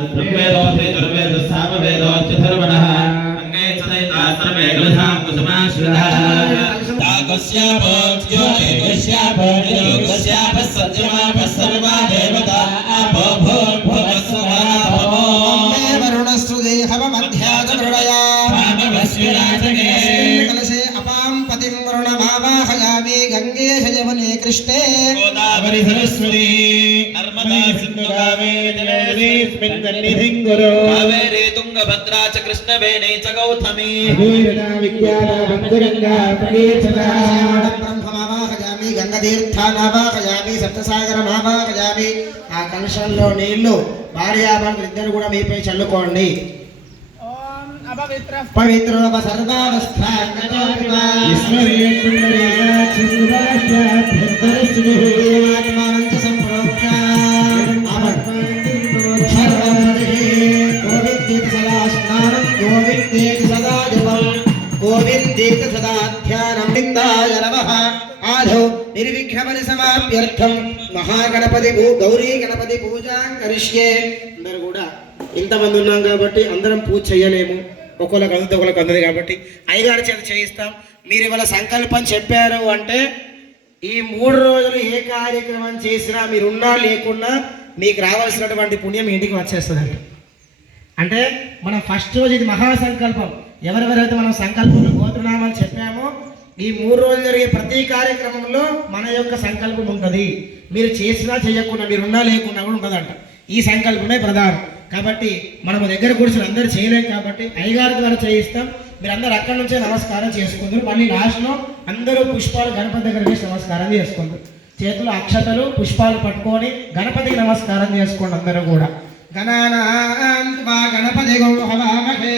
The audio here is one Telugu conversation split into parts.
ऋग्वेदोऽस्ति दुर्वेदः सामवेदोऽस्ति धर्मणः अंगे सदैता सर्वे कलशां कुसुमाश्रितः ताकस्यापो एकस्यापो सत्यमापः सर्वा देवता आपो भूर्भुवस्सुवापो वरुणस्तु देहवमध्यादृढया भाववस्विराजगे कलशे अपां पतिं वरुणमावाहयामि गंगे यमुने कृष्णे गोदावरी सरस्वती नर्मदा सिंधु कावेरी स्मिन्नन्निधिं गुरु कावेरी तुंगभद्रा च कृष्णवेणी च गौतमी भूरिना विज्ञाना बन्धुगंगा प्रगीर्षता ब्रह्ममावाहयामि गंगातीर्थानावाहयामि सप्तसागरमावाहयामि ఆ కలశంలో నీళ్లు భార్యాభర్తలు ఇద్దరు కూడా మీపై చల్లుకోండి ఓం పవిత్రో సర్వావస్థాంగతో ఆత్మానంత సంప్రోక్ష గోవిందేతి సదా స్నానం గోవిందేతి సదా జపం గోవిందేతి సదా ధ్యానం విందాయ నమః ఆధో నిర్విఘ్నపరి సమాప్యర్థం మహాగణపతి గౌరీ గణపతి పూజాం కరిష్యే. అందరూ కూడా ఇంతమంది ఉన్నాం కాబట్టి అందరం పూజ చేయలేము, ఒకళ్ళకి అందుతుంది ఒకళ్ళకి అందదు కాబట్టి అయ్యగారి చేత చేయిస్తాం. మీరు ఇవాళ సంకల్పం చెప్పారు అంటే ఈ 3 రోజులు ఏ కార్యక్రమం చేసినా మీరున్నా లేకున్నా మీకు రావాల్సినటువంటి పుణ్యం ఇంటికి వచ్చేస్తుందండి. అంటే మనం ఫస్ట్ రోజు ఇది మహాసంకల్పం, ఎవరెవరైతే మనం సంకల్పంలో గోత్రనామాలు చెప్పామో ఈ 3 రోజులు జరిగే ప్రతి కార్యక్రమంలో మన యొక్క సంకల్పం ఉంటుంది. మీరు చేసినా చేయకుండా మీరున్నా లేకున్నా కూడా ఉంటుందంట. ఈ సంకల్పమే ప్రధానం. కాబట్టి మనము దగ్గర కూర్చొని అందరూ చేయలేం కాబట్టి అయ్యగారి ద్వారా చేయిస్తాం. మీరు అందరూ అక్కడి నుంచే నమస్కారం చేసుకుంటారు. మళ్ళీ లాస్ట్లో అందరూ పుష్పాలు గణపతి దగ్గర వేసి నమస్కారం చేసుకుంటారు. చేతులు అక్షతలు పుష్పాలు పట్టుకొని గణపతికి నమస్కారం చేసుకోండి. అందరూ కూడా గణానాన్వా గణపతి హవామహే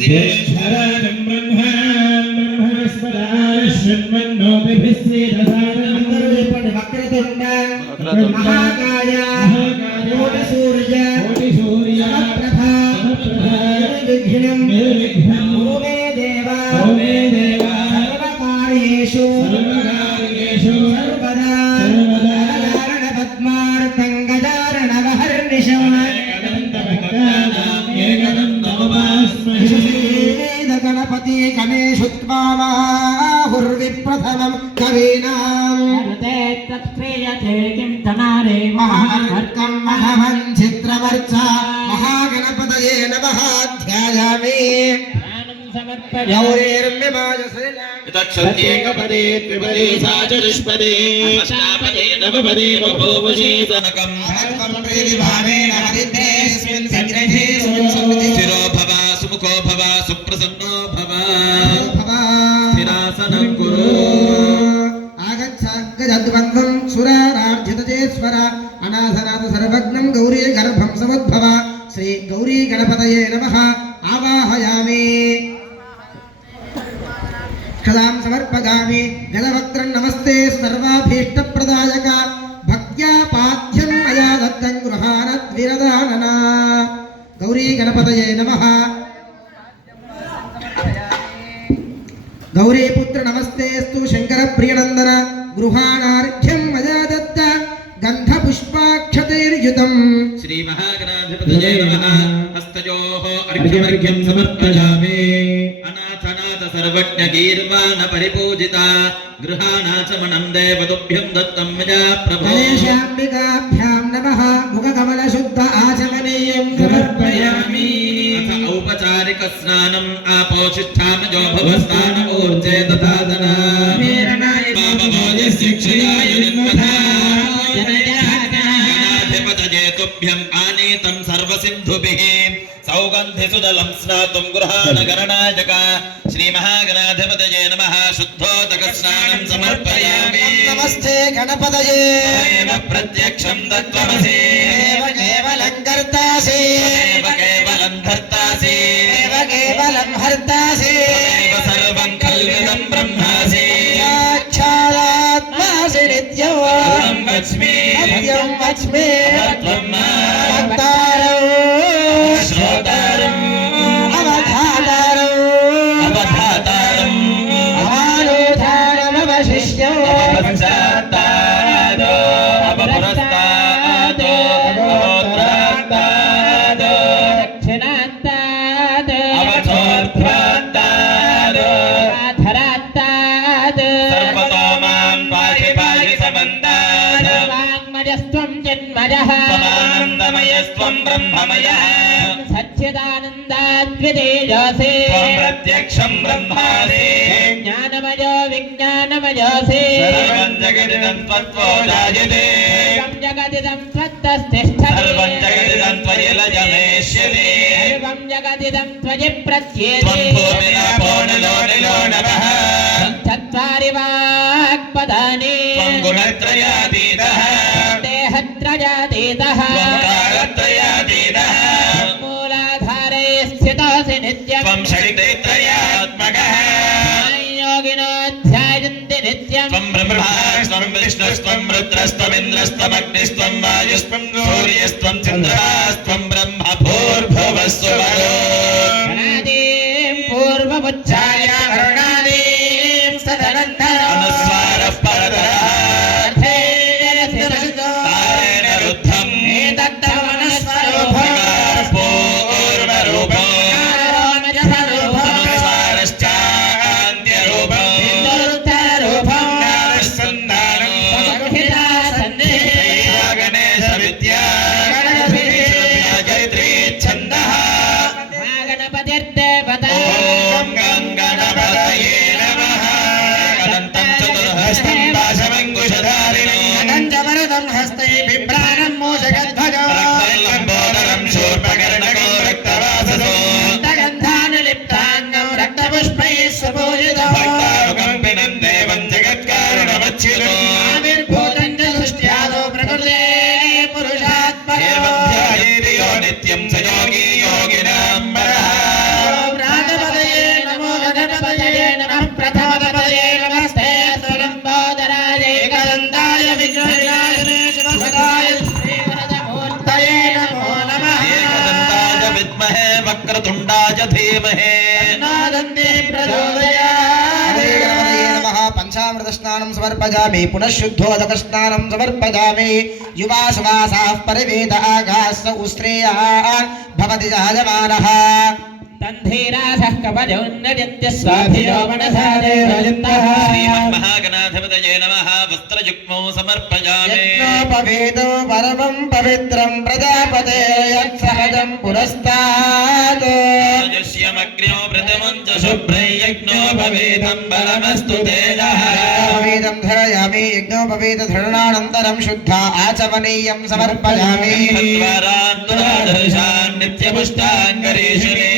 జ్యేష్ఠరాజం బ్రహ్మణస్పదాయ శృణ్వన్నోతిభిస్సేదసాదనం. అందరూ చెప్పండి. వక్రతుండ మహాకాయ కోటి సూర్య సమప్రభా నిర్విఘ్నం ఓమే దేవా సర్వకార్యేషు సర్వదా గజానన పద్మార్తం గజానన వహర్నిశం గణపతి గణేశుత్వామాహుర్విప్రథమం కవీనాం మహార్కం మహవంచిత్రవర్చ మహాగణపతయే నమః ధ్యాయామి ఏకపదే త్రిపదే సాచతుష్పదే అష్టాపదే నవపదే బభూవశీతనకం స్థిరో భవ సుముఖో భవ సుప్రసన్నో భవ స్థిరాసనం కురు ఆగచ్చద్వంద్వం సురారార్జితజేశ్వర అనాథనాథ సర్వజ్ఞం గౌరీ గర్భం సముద్భవ శ్రీ గౌరీ గణపతయే నమః ఆవాహయామి. క్షదాం సమర్పయామి. గజవక్త్రం నమస్తే సర్వాభీష్టప్రదాయక భక్త్యా పాఠ్యం మయా దత్తం గృహాణద్విరదానన. గౌరీ గణపతయే నమః. గౌరీపుత్ర నమస్తేస్తు శంకర ప్రియనందన గృహాణార్ఘ్యం మయా దత్త గంధపుష్పాక్షతైర్యుతం. శ్రీ మహాగణాధిపతయే నమః. హస్తయోః అర్ఘ్యమర్ఘ్యం సమర్పయామి. అనాథనాథ సర్వజ్ఞ గీర్వాణ పరిపూజిత గృహాణాచమనం దేవతుభ్యం దత్తం మయా ప్రభో. గణేశాంబికాభ్యాం నమః. ముఖకమల శుద్ధ ఆచమనీయం సమర్పయామి. అథ ఔపచారిక స్నానం ఆపోషిష్ఠామజో భవస్థానమూర్జే తథాదన గణాధిపతయేతుభ్యం ఆనీతం సర్వసింధుభిః సౌగంధిసుదలం స్నాతుం గృహాణగణనాయక. శ్రీ మహాగణాధిపతయే నమః. శుద్ధోదక స్నానం సమర్పయామి. నమస్తే గణపతయే. ప్రత్యక్షం తత్వమసి కేవలం కర్తాసి కేవలం ధర్తాసి కేవలం హర్తాసి సర్వం కల్విదం బ్రహ్మాసి సాక్షాదాత్మాసి నిత్యం వచ్మి సత్యం వచ్మి త్వం భక్తారం శ్రోతారం అవధాతారం అవధాతారం అమానోధారమవశిష్యం అపశ్చాత్తాదో అపపురస్తాదో ब्रह्ममयः त्वमानन्दमयस्त्वं ब्रह्ममयः सच्चिदानन्दाद्वितीयोऽसि त्वं प्रत्यक्षं ब्रह्मासि ज्ञानमयो विज्ञानमयोऽसि सर्वं जगदिदं त्वत्तो जायते सर्वं जगदिदं त्वत्तस्तिष्ठति सर्वं जगदिदं त्वयि लयमेष्यति सर्वं जगदिदं त्वयि प्रत्येति त्वं भूमिनापो निलो निलो नभः चत्वारि वाक्पदानि त्वं गुणत्रयातीतः देहत्रयातीतः त्वं कालत्रयातीतः मूलाधारे स्थितोऽसि नित्यं त्वं शक्तित्रयात्मकः योगिनो ध्यायन्ति नित्यं त्वं ब्रह्मा त्वं विष्णुस्त्वं रुद्रस्त्वमिन्द्रस्त्वमग्निस्त्वं वायुस्त्वं सूर्यस्त्वं चन्द्रस्त्वं ब्रह्म भूर्भुवस्सुवरो गणादीं पूर्वमुच्चार्य वरुणादीं सदनन्तरम् अनुस्वारः परतरः तारेण रुद्धम् पूर्वरूपम् अनुस्वारश्चान्त्यरूपम् गणेश विद्या गायत्री छन्दः गणपतिर्देवता ॐ गङ्गणपतये नमः अनन्तं चतुर्हस्तं पाशमङ्कुशधारिणम् अनन्तवरदं हस्ते बिभ्राणं मोषगध्वजो रक्तलम्बोदरं शूर्पकर्णको रक्तवाससो गन्धानुलिप्ताङ्गं रक्तपुष्पैः सुपूजितो भक्तानुकम्पिनं देवं जगत्कारणमच्युतो आविर्भूतं च दृष्ट्यादो प्रकृते पुरुषात्मनो एवं ध्यायेति यो नित्यं स योगी योगिनां वरः गणपतये नमो गणपतये नमः प्रथमगणपतये नमस्ते सुलम्बोदराय एकदन्ताय विघ्नविनाशिने शिवसुताय श्रीवरदमूर्तये नमो नमः एकदन्ताय विद्महे वक्रतुण्डाय धीमहि नादन्ते प्रचोदयात् नमः पंचामृत स्नानं समर्पयामि पुनः शुद्धोदक स्नानं समर्पयामि युवा सुवासाः परिवेद आघास उस्त्रेयान् भवति जायमानः तन्धीरासः कवचोन्नयन्त्य स्वाभियो मनसा देवयन्तः श्रीमन्महागणाधिपतये नमः वस्त्रयुग्मौ समर्पयामि यज्ञोपवेदो परमं पवित्रं प्रजापते यत्सहजं पुरस्तात् राजस्यमग्न्यो व्रतमं च शुभ्रै यज्ञोपवेदं बलमस्तु तेजः वेदं धरयामि यज्ञोपवेद धरणानन्तरं शुद्धा आचमनीयं समर्पयामि तद्वारान्तरादर्शान् नित्यपुष्टान् करिष्ये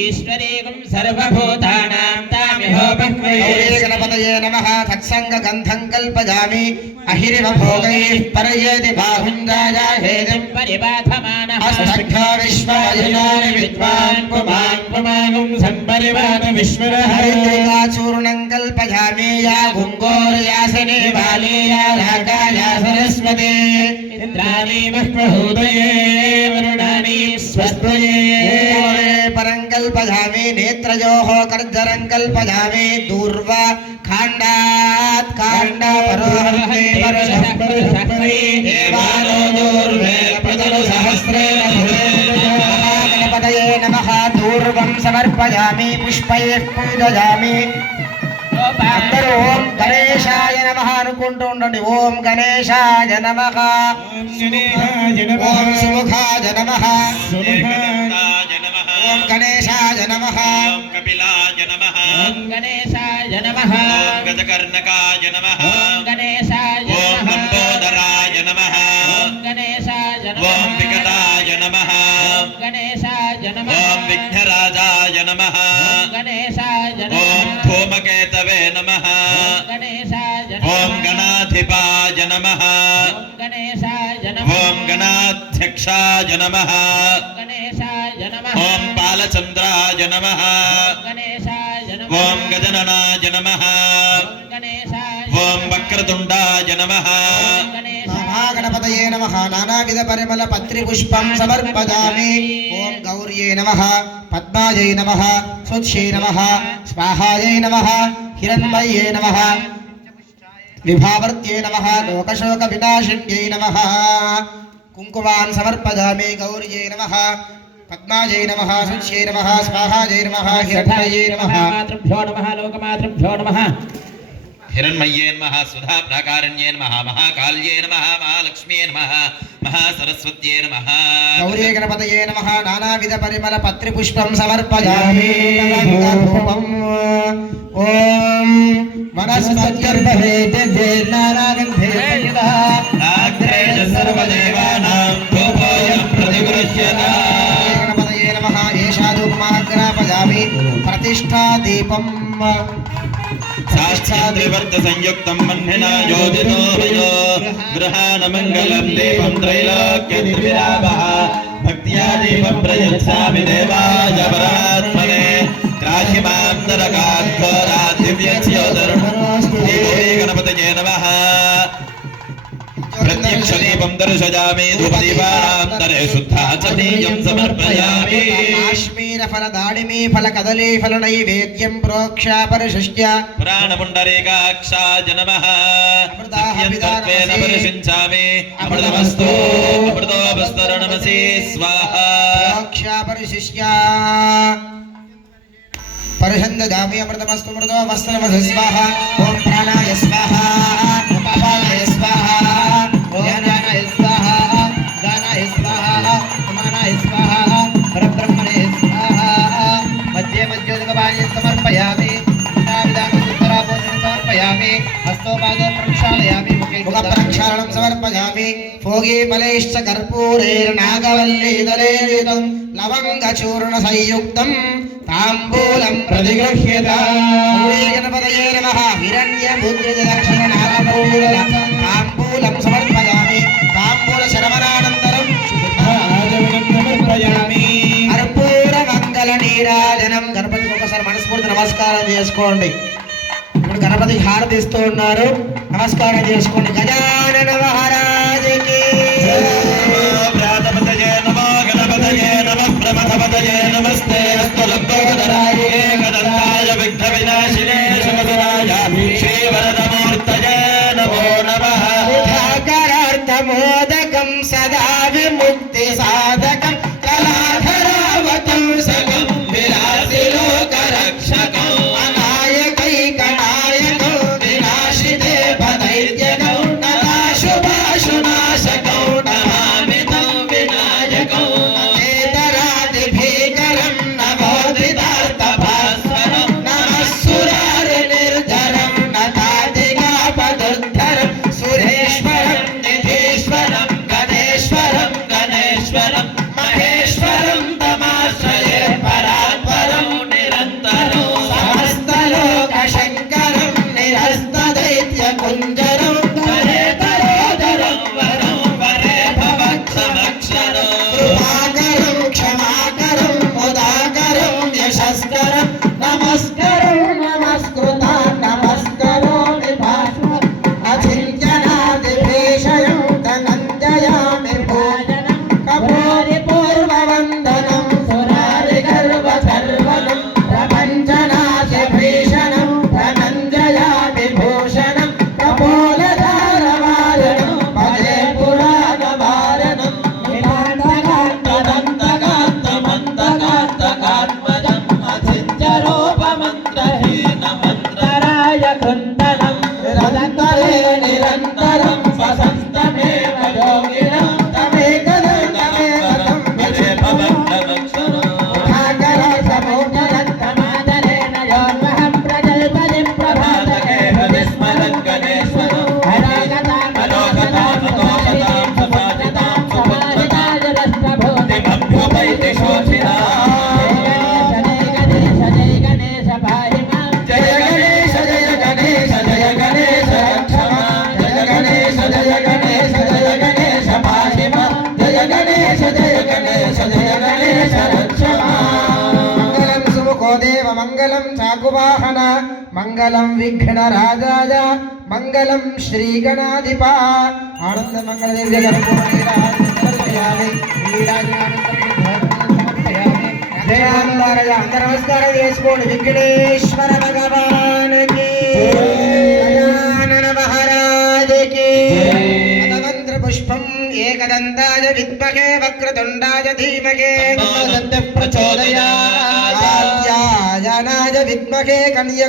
ईश्वरेकं सर्वभूतानां तामिहोपक्वये गौरी गणपतये नमः सत्सङ्गगन्धं कल्पयामि अहिरिव भोगैः परयेति बाहुञ्जाया हेदिं परिबाधमानः अस्तग्धा विश्वमयुनानि विद्वान् पुमान् पुमागुं सम्परिवाद विश्वरः हरिद्रिकाचूर्णं कल्पयामि या गुङ्गोर्यासने वाले या रागा या सरस्वती इन्द्राणी मह्महूदये वरुणानि स्वस्त्रये परं कल्पयामि नेत्रयोः कर्जरं कल्पयामि दूर्वा खाण्डात् काण्डपरोहस्ते परशः देवानो दूर्वे प्रतनुसहस्रेण गणपतये नमः दूर्वं समर्पयामि पुष्पैः पूजयामि అందరూ ఓం గణేశాయ నమః అనుకుంటూ ఉండండి ఓం గణేశాయ నమః ఓం సుముఖాయ నమః ఏకదంతాయ నమః ఓం గణేశాయ నమః ఓం కపిలాయ నమః ఓం గణేశాయ నమః ఓం గజకర్ణకాయ నమః ఓం గణేశాయ ఓం నమః లంబోదరాయ నమః ఓం గణేశాయ నమః ఓం వికటాయ నమః ఓం గణేశాయ నమః ఓం విఘ్నరాజాయ నమః ఓం గణేశాయ నమః ఓం ధూమకేతవే నమః ఓం గణేశాయ నమః ఓం గణాధిపాయ నమః ఓం గణేశాయ నమః ఓం గణాధ్యక్షాయ నమః ఓం గణేశాయ నమః ఓం పాలచంద్రాయ నమః ఓం గణేశాయ నమః ఓం గజననాయ నమః ఓం గణేశాయ ఓం వక్రతుండాయ నమః ఓం గణేశాయ మహాగణపతయే నమః నానావిధ పరిమళ పత్రి పుష్పం సమర్పయామి ఓం గౌర్యే నమః పద్మాయై నమః స్వచ్ఛై నమః స్వాహాయై నమః హిరణ్మయే నమః విభావర్త్యై నమః లోకశోక వినాశిన్యై నమః కుంకుమాన్ సమర్పయామి గౌర్యే నమః పద్మాయై నమః స్వచ్ఛై నమః స్వాహాయై నమః హిరణ్మయే నమః మాతృభ్యో నమః లోకమాతృభ్యో నమః हिरण्मय्ये नमः सुधा प्राकारिण्ये नमः महाकाल्ये नमः महालक्ष्म्ये नमः महासरस्वत्यै नमः गौरी गणपतये नमः नानाविध परिमल पत्रिपुष्पं समर्पयामि धूपम् ॐ वनस्पत्यर्भवेते नारागन्धे नाग्रेण सर्वदेवानां धूपोऽयं प्रतिगृह्यते गणपतये नमः एषा धूपमाग्रापयामि प्रतिष्ठा दीपम् साक्षाद्विवर्त संयुक्तं मह्निना योजितो वयो गृहाणमङ्गलं देवं त्रैलोक्यद्विरावः भक्त्या देवं प्रयच्छामि देवाय परात्मने त्राहि मां नरकात् घोरात् दिव्यज्योतिर्देवे गणपतये नमः प्रत्यक्षदीपं दर्शयामि धूपदीपानान्तरे शुद्धाचमीयं समर्पयामि काश्मीरफलदाडिमी फलकदली फलनैवेद्यं प्रोक्षा परिशिष्य पुराणपुण्डरीकाक्षाय नमः सत्यन्तत्वेन परिषिञ्चामि अमृतमस्तु अमृतोपस्तरणमसि स्वाहा प्रोक्षा परिशिष्य परिषन्दजामि अमृतमस्तु मृतोपस्तरणमसि स्वाहा ॐ प्राणाय स्वाहा अपानाय स्वाहा ज्ञानाय स्वाहा दानाय स्वाहा समानाय स्वाहा परब्रह्मणे स्वाहा मध्ये मध्योदकपाणिं समर्पयामि उत्तराभूषणं समर्पयामि हस्तोपादं प्रक्षालयामि मुखप्रक्षालनं समर्पयामि भोगीफलैश्च कर्पूरैर्नागवल्लीदलेयुतं लवङ्गचूर्णसंयुक्तं ताम्बूलं प्रतिगृह्यताम् गणपतये नमः हिरण्यमुद्रितदक्षिणनागपूरं ताम्बूलं समर्पयामि ताम्बूलशरवणानन्तरं సమర్పయామి కర్పూర మంగళ నీరాజనం గణపతికి ఒకసారి మనస్ఫూర్తి నమస్కారం చేసుకోండి ఇప్పుడు గణపతికి హారతి ఇస్తూ ఉన్నారు నమస్కారం చేసుకోండి గజానన మహారాజుకి ప్రాతపతయే నమో గణపతయే నమః ప్రమథపతయే నమస్తే అస్తు లంబోదరాయ ఏకదంతాయ విఘ్న వినాశినే శుభదరాయ శ్రీవరదమూర్తయే నమో నమః మోదకం సదా విముక్తి సాధకం కళాధరావతం సగం విలాసిలోకరక్షకం అనాయకైకనాయకం వినాశితే పదైత్యకం నదాశుభాశునాశకం నమామితం వినాయకం ఏతరాదిభీకరం నమోదితార్థభాస్వరం నమస్సురారి నిర్ధరం నతాదిగాపదుద్ధరం సురేశ్వరం నిధీశ్వరం గణేశ్వరం గణేశ్వరం మహేశ్వరం తమాశ్రయే పరాత్పరం నిరంతరం సమస్తలోక శంకరం నిరస్తదైత్య కుంజరం వరే తరోదరం వరం వరే భవత్సమక్షరం కృపాకరం క్షమాకరం ముదాకరం యశస్కరం నమస్కరం నమస్కృతం నమస్కరోమి భాస్వరం అచింత్యనాదిభీషయం ధనంజయామి భోజనం కపూరి పూర్వవందనం సురారి గర్వసర్వనం ప్రపంచనాశభీషణం ధనంజయామి భూషణం కపోలధారవారణం భజే పురాణవారణం నిరాంతకాంతమంతకాంతమంతకాంతకాత్మజం అచింత్యరూపమంత్రహీనమంత్రాయ కుండలం నిరంతరే నిరంతరం స్వసంస్తమేవ యోగినం తమేకదం తమేకదం వరే భవత్సమక్షరం ఉదాకర సమోదరంతమాదరేణ యోర్వహం ప్రజల్పదిం ప్రభాతకే విస్మరన్ గణేశ్వరం అలోకతామతోషతాం సపాదితాం సుపుత్రతామభ్యుపైతి శోషితా జయ గణేశ జయ గణేశ జయ గణేశ రక్షమా జయ గణేశ జయ గణేశ జయ గణేశ పాహిమా జయ గణేశ జయ గణేశ జయ గణేశ రక్షమా మంగళం సుముఖో దేవ మంగళం చాకువాహన మంగళం విఘ్న రాజాయ మంగళం శ్రీ గణాధిప ఆనంద మంగళ దివ్య అందరూ నమస్కారం చేసుకోండి విఘ్నేశ్వర భగవానికి గజానన మహారాజుకి పదమంత్ర పుష్పం ఏకదంతాయ విద్మహే వక్రతుండాయ ధీమహే ప్రచోదయాత్ కాత్యాయనాయ విద్మహే కన్య